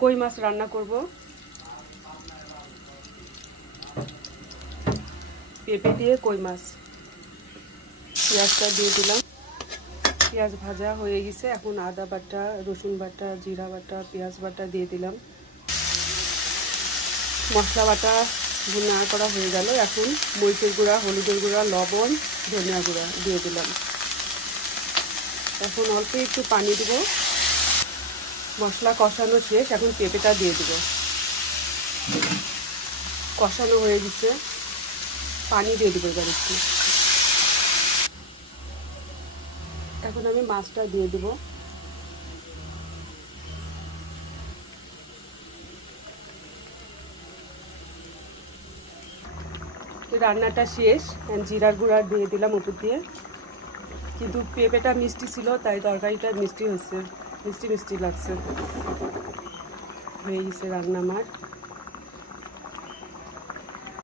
কই মাছ রান্না করব। পেঁপে দিয়ে কই মাছ। পেঁয়াজটা দিয়ে দিলাম। পেঁয়াজ ভাজা হয়ে গেছে, এখন আদা বাটা, রসুন বাটা, জিরা বাটা, পেঁয়াজ বাটা দিয়ে দিলাম। মশলা বাটা ভুনা করা হয়ে গেল। এখন মরিচের গুঁড়া, হলুদের গুঁড়া, লবণ, ধনিয়া গুঁড়া দিয়ে দিলাম। এখন অল্প একটু পানি দেব। মশলা কষানো শেষ, এখন পেঁপেটা দিয়ে দেব। কষানো হয়ে গেছে, পানি দিয়ে দেবো এবার একটু। এখন আমি মাছটা দিয়ে দেব। রান্নাটা শেষ, জিরার গুঁড়া দিয়ে দিলাম উপর দিয়ে। কিন্তু পেঁপেটা মিষ্টি ছিল, তাই তরকারিটা মিষ্টি হয়েছে, মিষ্টি মিষ্টি লাগছে। হয়ে গেছে রান্না আমার।